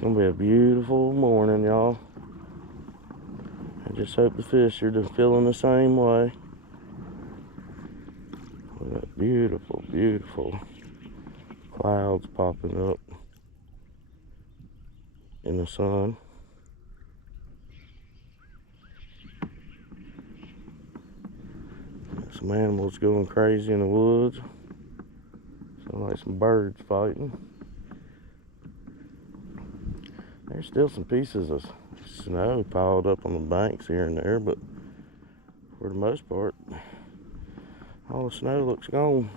Gonna be a beautiful morning, y'all. I just hope the fish are just feeling the same way. Look at that beautiful, beautiful clouds popping up in the sun. Some animals going crazy in the woods. Sound like some birds fighting. There's still some pieces of snow piled up on the banks here and there, but for the most part, all the snow looks gone.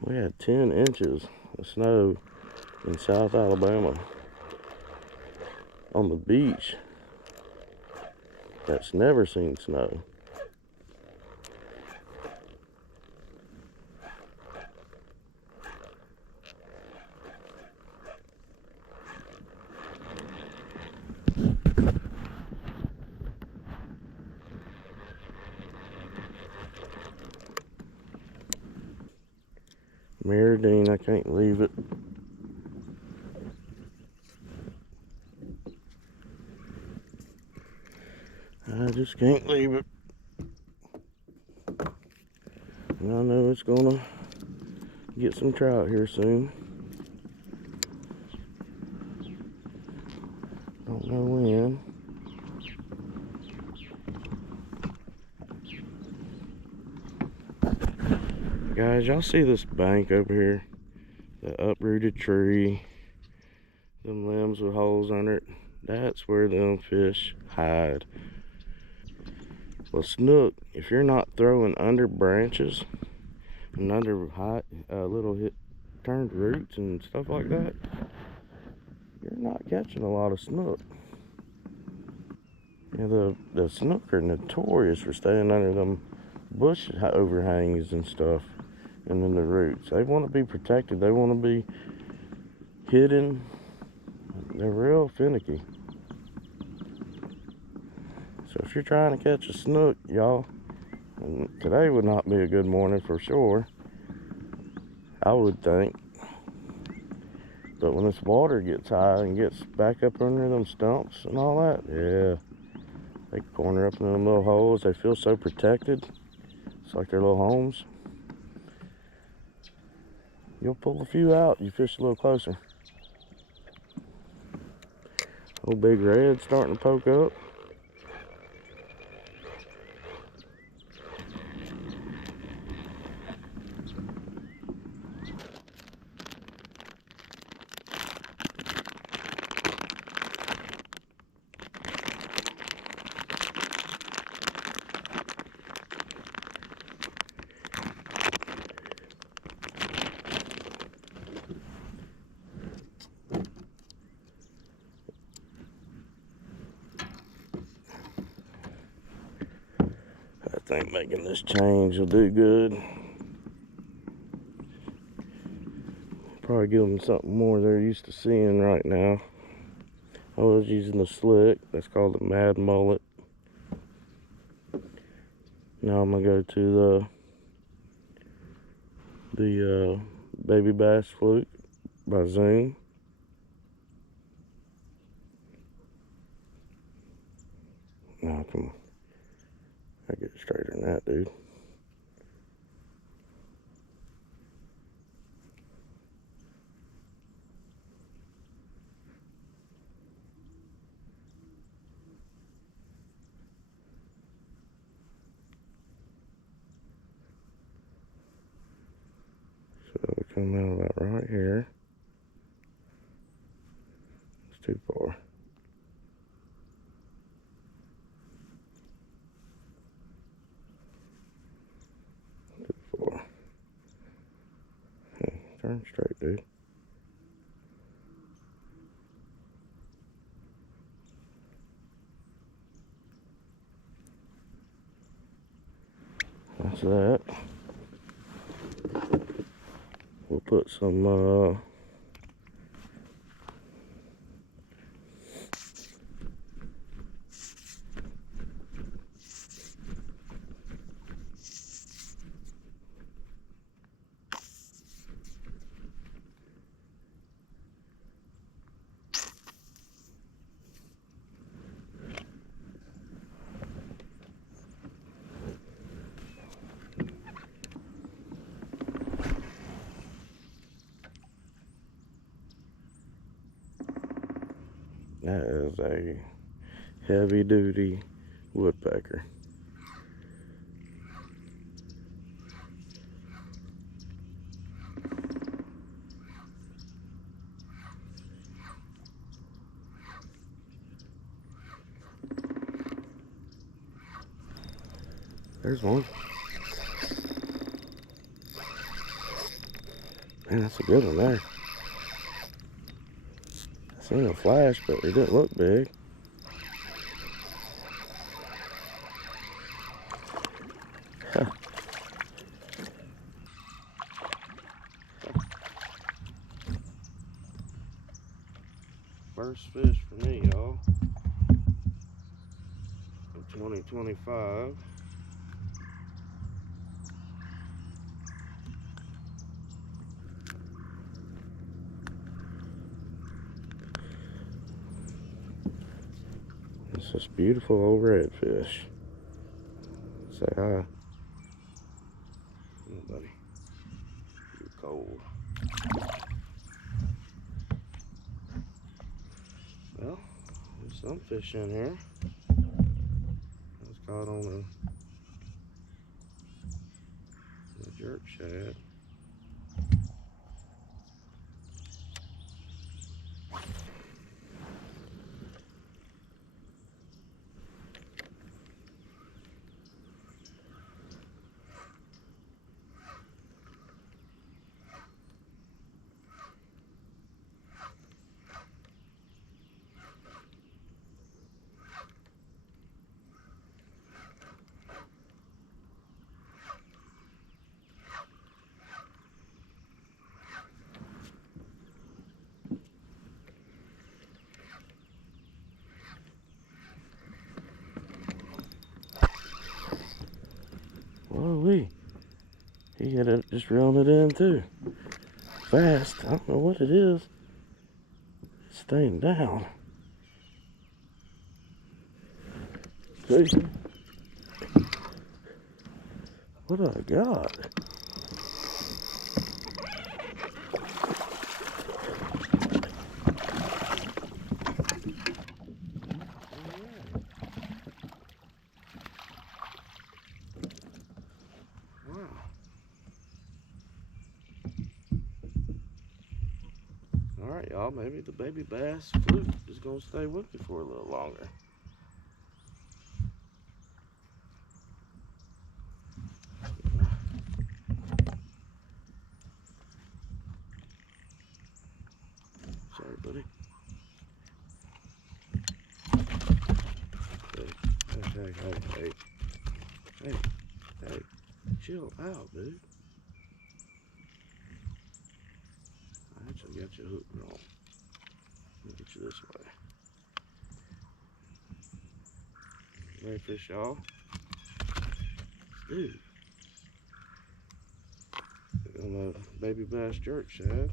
We had 10 inches of snow in South Alabama on the beach. That's never seen snow. Miradine, I can't leave it. I just can't leave it. And I know it's gonna get some trout here soon. Don't know when. Guys, y'all see this bank over here? The uprooted tree, them limbs with holes under it. That's where them fish hide. Well, snook, if you're not throwing under branches and under high, little turned roots and stuff like that, you're not catching a lot of snook. You know, the snook are notorious for staying under them bush overhangs and stuff, and then the roots. They want to be protected. They want to be hidden. They're real finicky. So if you're trying to catch a snook, y'all, today would not be a good morning for sure, I would think. But when this water gets high and gets back up under them stumps and all that, yeah, they corner up in them little holes. They feel so protected. It's like their little homes. You'll pull a few out. You fish a little closer. Old big red starting to poke up. I think making this change will do good. Probably give them something more they're used to seeing right now. I was using the slick. That's called the Mad Mullet. Now I'm gonna go to the Baby Bass Fluke by Zoom. Now come on. I get straighter than that, dude. So we come out about right here. It's too far. Turn straight, dude. That's that. We'll put some That is a heavy duty woodpecker. There's one. Man, that's a good one there. I seen a flash, but it didn't look big. First fish for me, y'all, of 2025. It's this beautiful old redfish. Say hi. Come on, buddy. You're cold. Well, there's some fish in here. I was caught on a jerk shad. Whoa-wee. He had it just reeled it in too. Fast. I don't know what it is. It's staying down. See? What I got? Alright, y'all, maybe the baby bass fluke is going to stay with me for a little longer. Sorry, buddy. Hey, chill out, dude. I actually got your hook wrong. Let me get you this way. Ready to fish, y'all? Dude. On a baby bass jerk shad.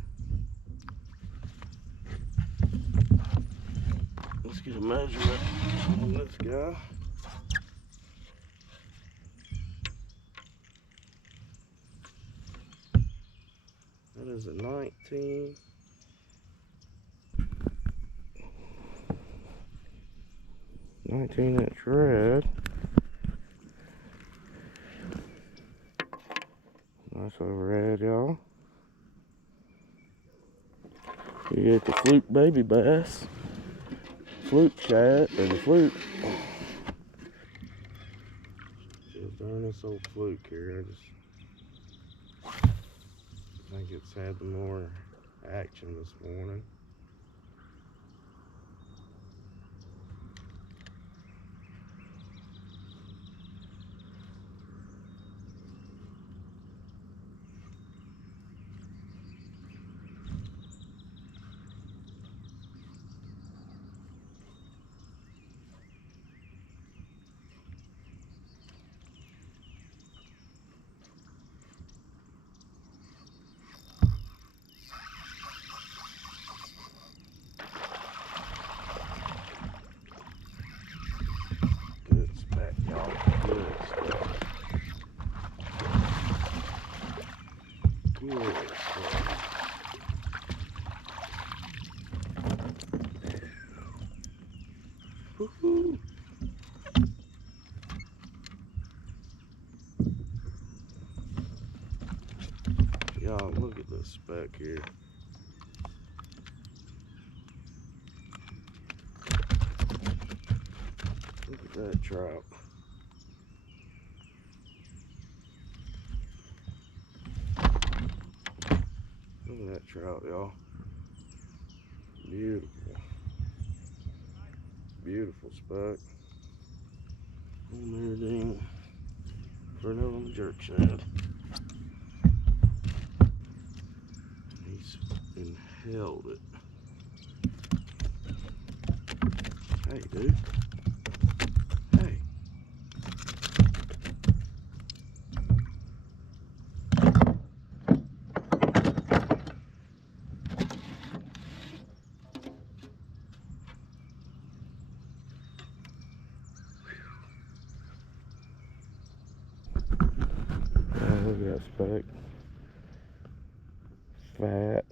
Let's get a measurement on this guy. That is a 19 inch red. Nice little red, y'all. You get the fluke baby bass. Fluke shad, or the fluke. Just darn this old fluke here. I think it's had the more action this morning. Woohoo. Y'all, look at this speck here. Look at that trout. Look at that trout, y'all. Beautiful. Beautiful speck. On there, dang. For another on the jerk shad. He's inhaled it. Hey, dude. Hey. Look at that speck. Fat.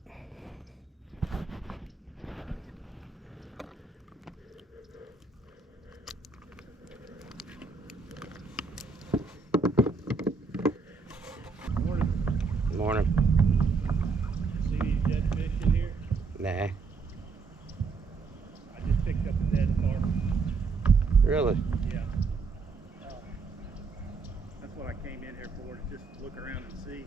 Morning. See any dead fish in here? Nah. I just picked up a dead carp. Really? Yeah. That's what I came in here for, to just look around and see.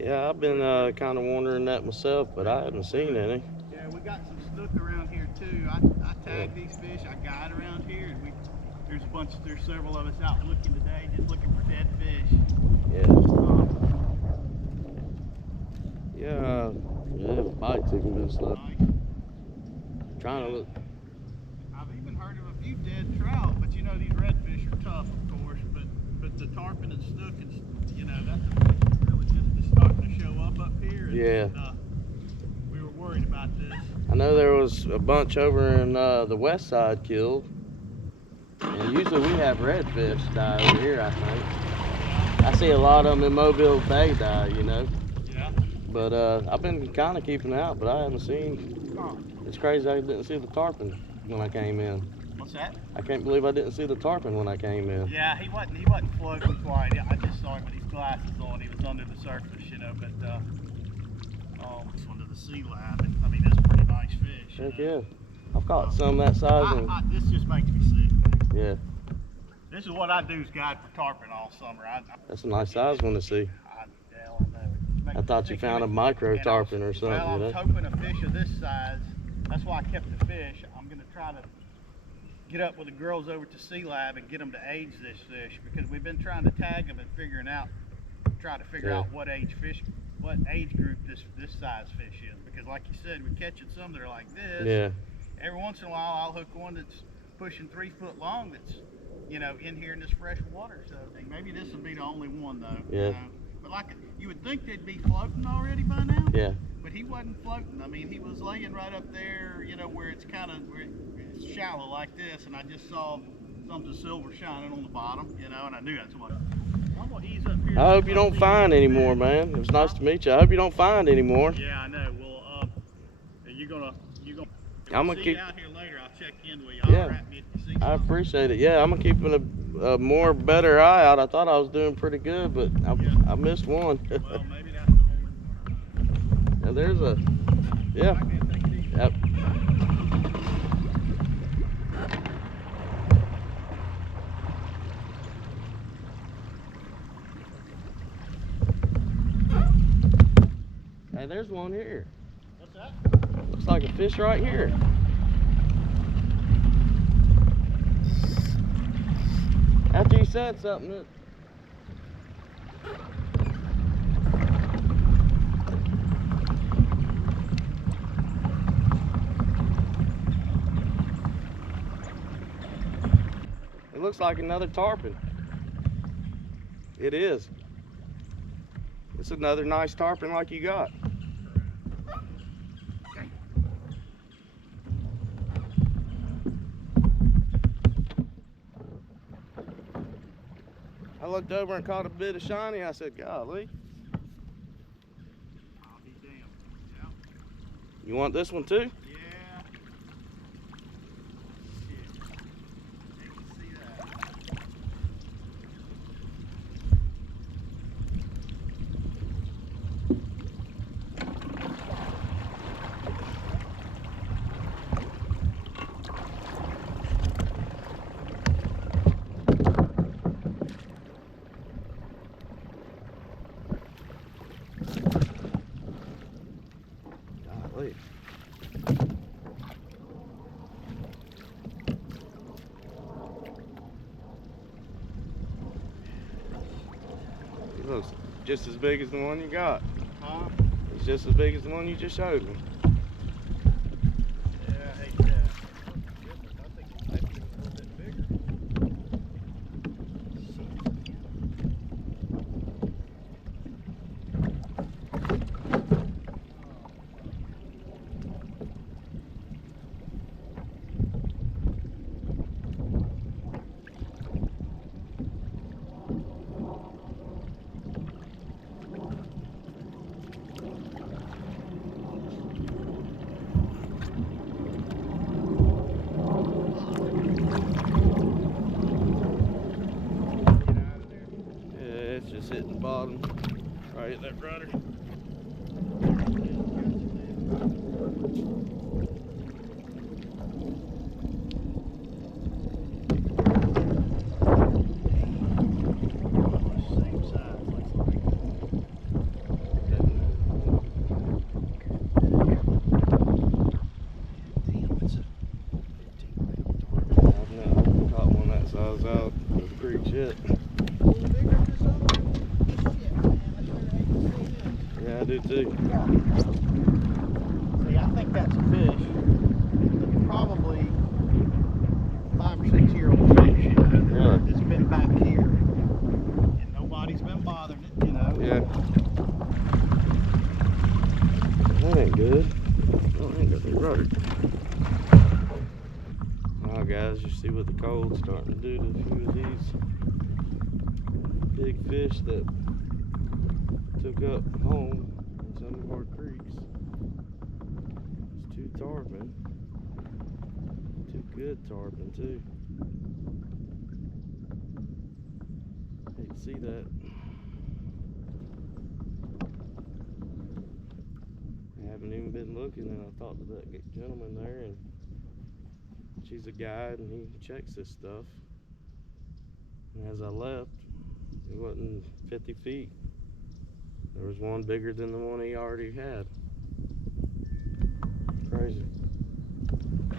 Yeah, I've been kind of wondering that myself, but I haven't seen any. Yeah, we got some snook around here too. I tagged these fish. I guide around here, and there's several of us out looking today, just looking for dead fish. Yeah. Yeah, bites it can do stuff. Trying to look. I've even heard of a few dead trout, but you know these redfish are tough, of course. But the tarpon and snook, and that's really just starting to show up here. And, Yeah. we were worried about this. I know there was a bunch over in the west side killed. And usually we have redfish die over here, I think. I see a lot of them in Mobile Bay die, you know. Yeah. But I've been kind of keeping out, but I haven't seen. Huh. It's crazy I didn't see the tarpon when I came in. What's that? I can't believe I didn't see the tarpon when I came in. Yeah, he wasn't floating quite. I just saw him with his glasses on. He was under the surface, you know. But this one to the sea lab, and I mean that's a pretty nice fish. Heck yeah. I've caught some that size. This just makes me sick. Yeah. This is what I do is guide for tarpon all summer. That's a nice size one to see. I know. I thought you found a micro tarpon or something. Well, I was hoping a fish of this size. That's why I kept the fish. I'm going to try to get up with the girls over to Sea Lab and get them to age this fish, because we've been trying to tag them and figure out what age group this size fish is. Because like you said, we're catching some that are like this. Yeah. Every once in a while, I'll hook one that's pushing 3 foot long. That's in here in this fresh water. So maybe this will be the only one though. Yeah. But you would think they'd be floating already by now. Yeah. But he wasn't floating. I mean, he was laying right up there, where it's it's shallow like this, and I just saw something silver shining on the bottom, and I knew that's what. I'm gonna ease up here. I hope you don't find any more, man. It was nice to meet you. I hope you don't find any more. Yeah, I know. Well, you're gonna. I'm gonna keep you out here later. I'll check in with you. Yeah. I appreciate it. Yeah, I'm gonna keep a better eye out. I thought I was doing pretty good, but I missed one. Well, maybe that's the only one. Now there's a, yeah. Yep. Hey, there's one here. What's that? Looks like a fish right here. After you said something, it looks like another tarpon. It is. It's another nice tarpon like you got. I looked over and caught a bit of shiny. I said, golly. I'll be damned. Yeah. You want this one too? Yeah. Shit. Wait. He looks just as big as the one you got. Huh? He's just as big as the one you just showed me. Yeah, I hate that. I think it might be a little bit bigger. Yeah, it's just hitting the bottom. Right at that rudder. Same size, looks like. Damn, it's a 15-pound target. I've never caught one that size out of the creek yet. A little bigger than this other one? Shit, man, I sure hate to see this. Yeah, I do too. See, I think that's a fish. That's probably 5 or 6 year old fish, you know, Really? that's been back here. And nobody's been bothering it, you know. Yeah. That ain't good. Oh, I ain't got the rudder. Now, guys, you see what the cold's starting to do to a few of these big fish that took up home in some of our creeks. It's 2 tarpon. 2 good tarpon, too. Hate to see that. I haven't even been looking, and I talked to that gentleman there, and she's a guide, and he checks this stuff. And as I left, it wasn't 50 feet. There was one bigger than the one he already had. Crazy.